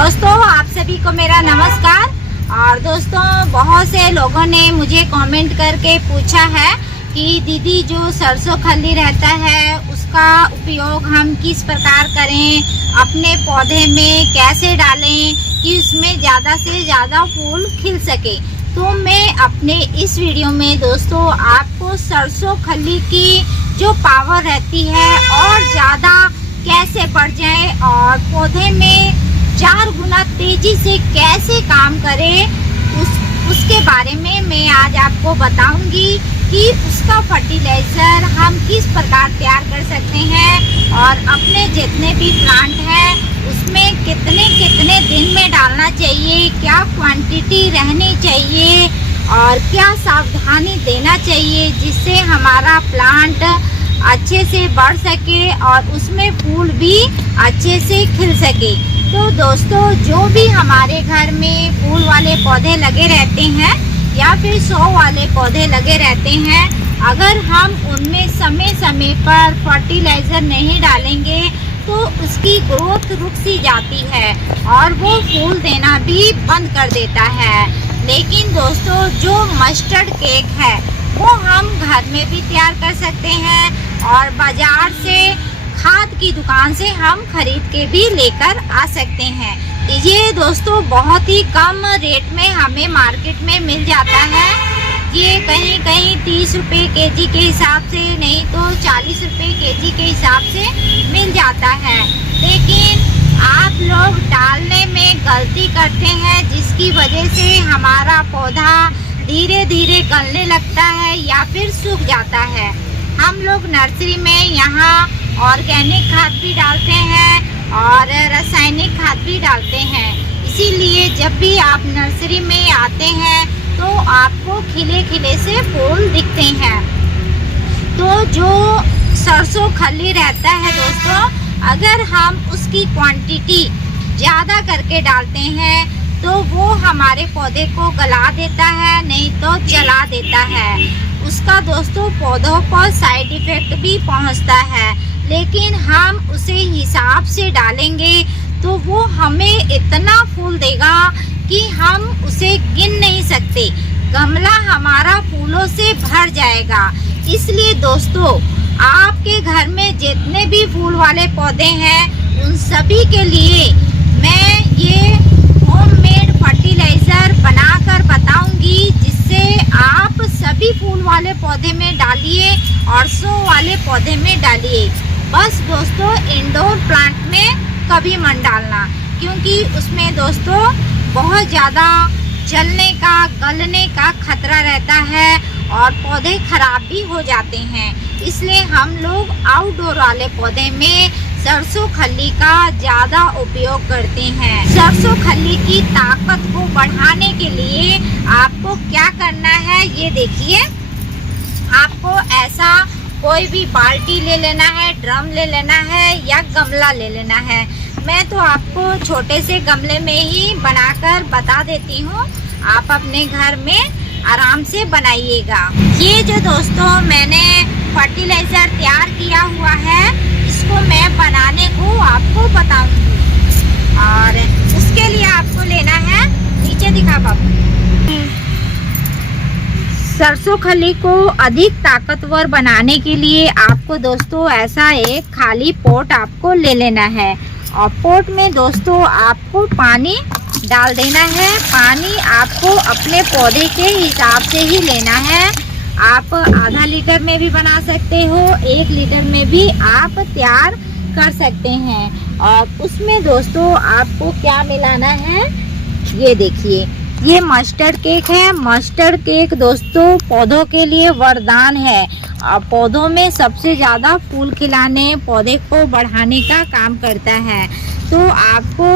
दोस्तों आप सभी को मेरा नमस्कार। और दोस्तों बहुत से लोगों ने मुझे कमेंट करके पूछा है कि दीदी जो सरसों खल्ली रहता है उसका उपयोग हम किस प्रकार करें, अपने पौधे में कैसे डालें कि उसमें ज़्यादा से ज़्यादा फूल खिल सके। तो मैं अपने इस वीडियो में दोस्तों आपको सरसों खल्ली की जो पावर रहती है और ज़्यादा कैसे बढ़ जाए और पौधे में 4 गुना तेजी से कैसे काम करे उसके बारे में मैं आज आपको बताऊंगी कि उसका फर्टिलाइज़र हम किस प्रकार तैयार कर सकते हैं और अपने जितने भी प्लांट हैं उसमें कितने दिन में डालना चाहिए, क्या क्वांटिटी रहनी चाहिए और क्या सावधानी देना चाहिए जिससे हमारा प्लांट अच्छे से बढ़ सके और उसमें फूल भी अच्छे से खिल सके। तो दोस्तों जो भी हमारे घर में फूल वाले पौधे लगे रहते हैं या फिर शो वाले पौधे लगे रहते हैं, अगर हम उनमें समय समय पर फर्टिलाइज़र नहीं डालेंगे तो उसकी ग्रोथ रुक सी जाती है और वो फूल देना भी बंद कर देता है। लेकिन दोस्तों जो मस्टर्ड केक है वो हम घर में भी तैयार कर सकते हैं और बाज़ार से खाद की दुकान से हम खरीद के भी लेकर आ सकते हैं। ये दोस्तों बहुत ही कम रेट में हमें मार्केट में मिल जाता है। ये कहीं 30 रुपये केजी के हिसाब से, नहीं तो 40 रुपये केजी के हिसाब से मिल जाता है। लेकिन आप लोग डालने में गलती करते हैं जिसकी वजह से हमारा पौधा धीरे धीरे गलने लगता है या फिर सूख जाता है। हम लोग नर्सरी में यहाँ ऑर्गेनिक खाद भी डालते हैं और रासायनिक खाद भी डालते हैं। इसीलिए जब भी आप नर्सरी में आते हैं तो आपको खिले खिले से फूल दिखते हैं। तो जो सरसों खल्ली रहता है दोस्तों, अगर हम उसकी क्वांटिटी ज़्यादा करके डालते हैं तो वो हमारे पौधे को गला देता है, नहीं तो जला देता है। उसका दोस्तों पौधों पर साइड इफ़ेक्ट भी पहुंचता है। लेकिन हम उसे हिसाब से डालेंगे तो वो हमें इतना फूल देगा कि हम उसे गिन नहीं सकते। गमला हमारा फूलों से भर जाएगा। इसलिए दोस्तों आपके घर में जितने भी फूल वाले पौधे हैं उन सभी के लिए मैं ये होममेड फर्टिलाइज़र बनाकर बताऊंगी, जिससे आप सभी फूल वाले पौधे में डालिए और शो वाले पौधे में डालिए। बस दोस्तों इंडोर प्लांट में कभी मत डालना, क्योंकि उसमें दोस्तों बहुत ज़्यादा जलने का, गलने का खतरा रहता है और पौधे खराब भी हो जाते हैं। इसलिए हम लोग आउटडोर वाले पौधे में सरसों खल्ली का ज़्यादा उपयोग करते हैं। सरसों खल्ली की ताकत को बढ़ाने के लिए आपको क्या करना है ये देखिए। आपको ऐसा कोई भी बाल्टी ले लेना है, ड्रम ले लेना है या गमला ले लेना है। मैं तो आपको छोटे से गमले में ही बनाकर बता देती हूँ, आप अपने घर में आराम से बनाइएगा। ये जो दोस्तों मैंने फर्टिलाइज़र तैयार किया हुआ है इसको मैं बनाने को आपको बताऊंगी और उसके लिए आपको लेना है, नीचे दिखा बाबू। सरसों खल्ली को अधिक ताकतवर बनाने के लिए आपको दोस्तों ऐसा एक खाली पॉट आपको ले लेना है और पॉट में दोस्तों आपको पानी डाल देना है। पानी आपको अपने पौधे के हिसाब से ही लेना है। आप आधा लीटर में भी बना सकते हो, 1 लीटर में भी आप तैयार कर सकते हैं। और उसमें दोस्तों आपको क्या मिलाना है ये देखिए, ये मस्टर्ड केक है। मस्टर्ड केक दोस्तों पौधों के लिए वरदान है और पौधों में सबसे ज़्यादा फूल खिलाने, पौधे को बढ़ाने का काम करता है। तो आपको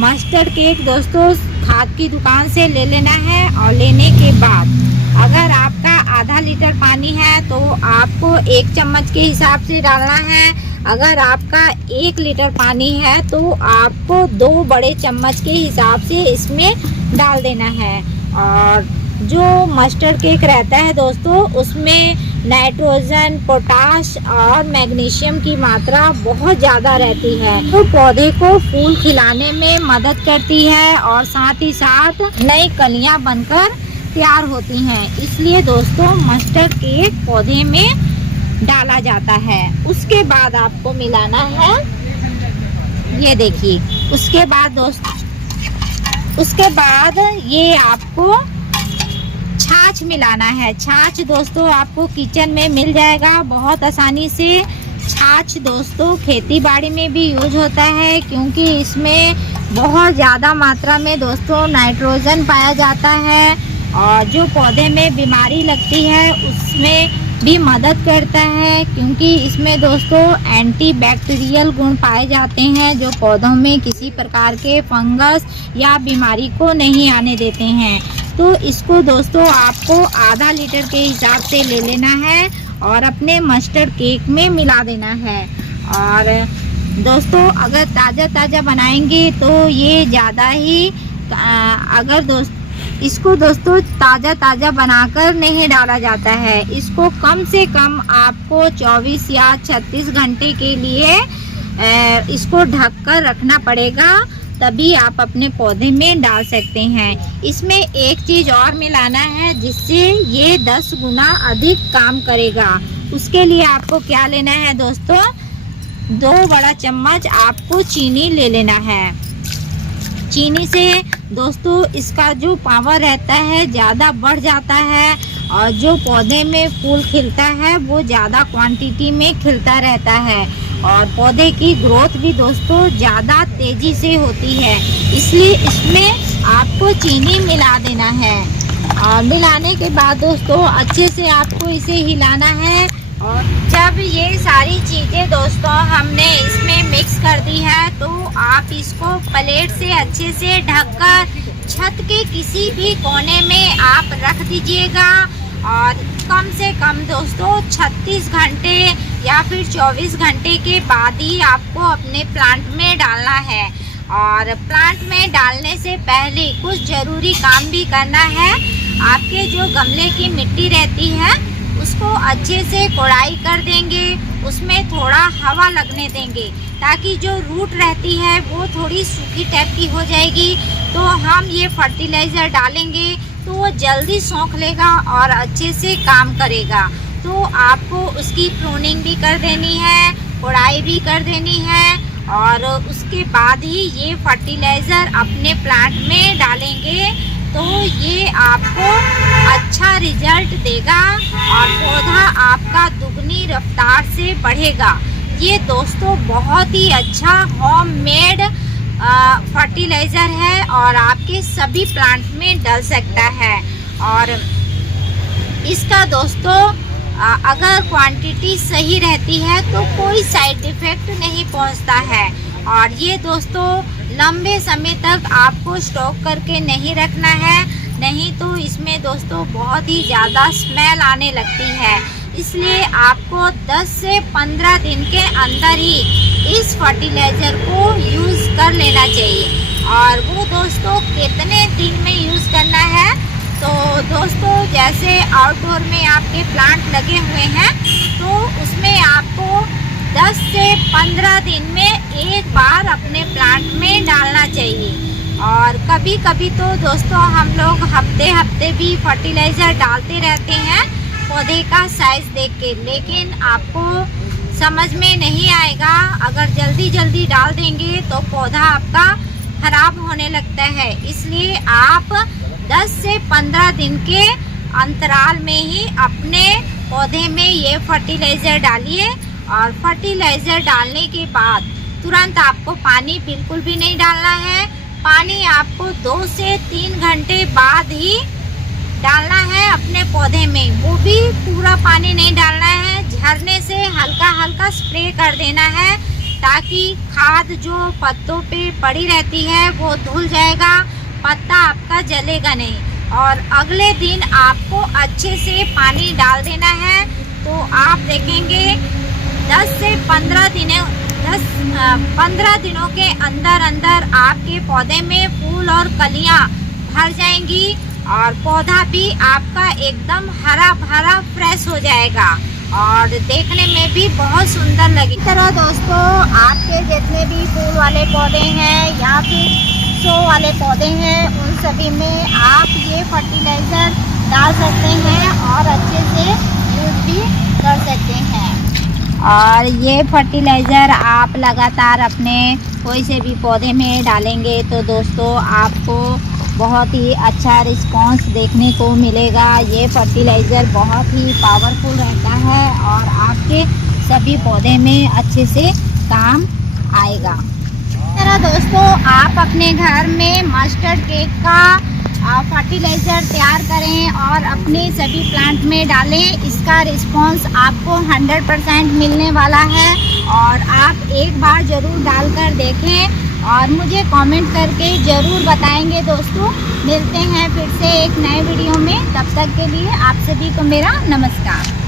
मस्टर्ड केक दोस्तों खाद की दुकान से ले लेना है और लेने के बाद अगर आपका आधा लीटर पानी है तो आपको 1 चम्मच के हिसाब से डालना है। अगर आपका 1 लीटर पानी है तो आपको 2 बड़े चम्मच के हिसाब से इसमें डाल देना है। और जो मस्टर्ड केक रहता है दोस्तों, उसमें नाइट्रोजन, पोटाश और मैग्नीशियम की मात्रा बहुत ज़्यादा रहती है, तो पौधे को फूल खिलाने में मदद करती है और साथ ही साथ नई कलियां बनकर तैयार होती हैं। इसलिए दोस्तों मस्टर्ड केक पौधे में डाला जाता है। उसके बाद आपको मिलाना है, ये देखिए, उसके बाद ये आपको छाछ मिलाना है। छाछ दोस्तों आपको किचन में मिल जाएगा बहुत आसानी से। छाछ दोस्तों खेती बाड़ी में भी यूज होता है, क्योंकि इसमें बहुत ज़्यादा मात्रा में दोस्तों नाइट्रोजन पाया जाता है और जो पौधे में बीमारी लगती है उसमें भी मदद करता है, क्योंकि इसमें दोस्तों एंटी बैक्टीरियल गुण पाए जाते हैं जो पौधों में किसी प्रकार के फंगस या बीमारी को नहीं आने देते हैं। तो इसको दोस्तों आपको आधा लीटर के हिसाब से ले लेना है और अपने मस्टर्ड केक में मिला देना है। और दोस्तों अगर ताज़ा बनाएंगे तो ये ज़्यादा ही, अगर इसको दोस्तों ताज़ा बनाकर नहीं डाला जाता है, इसको कम से कम आपको 24 या 36 घंटे के लिए इसको ढककर रखना पड़ेगा, तभी आप अपने पौधे में डाल सकते हैं। इसमें एक चीज़ और मिलाना है जिससे ये 10 गुना अधिक काम करेगा। उसके लिए आपको क्या लेना है दोस्तों, 2 बड़ा चम्मच आपको चीनी ले लेना है। चीनी से दोस्तों इसका जो पावर रहता है ज़्यादा बढ़ जाता है और जो पौधे में फूल खिलता है वो ज़्यादा क्वांटिटी में खिलता रहता है और पौधे की ग्रोथ भी दोस्तों ज़्यादा तेज़ी से होती है। इसलिए इसमें आपको चीनी मिला देना है और मिलाने के बाद दोस्तों अच्छे से आपको इसे हिलाना है। और जब ये सारी चीज़ें दोस्तों हमने इसमें मिक्स कर दी है तो आप इसको प्लेट से अच्छे से ढककर छत के किसी भी कोने में आप रख दीजिएगा और कम से कम दोस्तों 36 घंटे या फिर 24 घंटे के बाद ही आपको अपने प्लांट में डालना है। और प्लांट में डालने से पहले कुछ ज़रूरी काम भी करना है। आपके जो गमले की मिट्टी रहती है उसको अच्छे से कोड़ाई कर देंगे, उसमें थोड़ा हवा लगने देंगे ताकि जो रूट रहती है वो थोड़ी सूखी टाइप की हो जाएगी। तो हम ये फर्टिलाइज़र डालेंगे तो वो जल्दी सोख लेगा और अच्छे से काम करेगा। तो आपको उसकी प्रूनिंग भी कर देनी है, कोड़ाई भी कर देनी है और उसके बाद ही ये फर्टिलाइज़र अपने प्लांट में डालेंगे तो ये आपको अच्छा रिजल्ट देगा और पौधा आपका दुगनी रफ्तार से बढ़ेगा। ये दोस्तों बहुत ही अच्छा होममेड फर्टिलाइज़र है और आपके सभी प्लांट में डल सकता है। और इसका दोस्तों अगर क्वांटिटी सही रहती है तो कोई साइड इफ़ेक्ट नहीं पहुंचता है। और ये दोस्तों लंबे समय तक आपको स्टॉक करके नहीं रखना है, नहीं तो इसमें दोस्तों बहुत ही ज़्यादा स्मेल आने लगती है। इसलिए आपको 10 से 15 दिन के अंदर ही इस फर्टिलाइज़र को यूज़ कर लेना चाहिए। और वो दोस्तों कितने दिन में यूज़ करना है, तो दोस्तों जैसे आउटडोर में आपके प्लांट लगे हुए हैं तो उसमें आपको 10 से 15 दिन में एक बार अपने प्लांट में डालना चाहिए। और कभी कभी तो दोस्तों हम लोग हफ्ते भी फर्टिलाइज़र डालते रहते हैं पौधे का साइज़ देख के, लेकिन आपको समझ में नहीं आएगा। अगर जल्दी डाल देंगे तो पौधा आपका ख़राब होने लगता है। इसलिए आप 10 से 15 दिन के अंतराल में ही अपने पौधे में ये फर्टिलाइज़र डालिए। और फर्टिलाइज़र डालने के बाद तुरंत आपको पानी बिल्कुल भी नहीं डालना है। पानी आपको 2 से 3 घंटे बाद ही डालना है अपने पौधे में, वो भी पूरा पानी नहीं डालना है। झरने से हल्का स्प्रे कर देना है ताकि खाद जो पत्तों पे पड़ी रहती है वो धुल जाएगा, पत्ता आपका जलेगा नहीं। और अगले दिन आपको अच्छे से पानी डाल देना है तो आप देखेंगे 10 से 15 दिनों के अंदर आपके पौधे में फूल और कलियां भर जाएंगी और पौधा भी आपका एकदम हरा भरा फ्रेश हो जाएगा और देखने में भी बहुत सुंदर लगे। इस तरह दोस्तों आपके जितने भी फूल वाले पौधे हैं या फिर शो वाले पौधे हैं उन सभी में आप ये फर्टिलाइज़र डाल सकते हैं और अच्छे से यूज भी कर सकते हैं। और ये फर्टिलाइज़र आप लगातार अपने कोई से भी पौधे में डालेंगे तो दोस्तों आपको बहुत ही अच्छा रिस्पांस देखने को मिलेगा। ये फर्टिलाइज़र बहुत ही पावरफुल रहता है और आपके सभी पौधे में अच्छे से काम आएगा। इस तरह दोस्तों आप अपने घर में मस्टर्ड केक का फर्टिलाइज़र तैयार करें और अपने सभी प्लांट में डालें। इसका रिस्पांस आपको 100% मिलने वाला है और आप एक बार ज़रूर डालकर देखें और मुझे कमेंट करके ज़रूर बताएंगे। दोस्तों मिलते हैं फिर से एक नए वीडियो में, तब तक के लिए आप सभी को मेरा नमस्कार।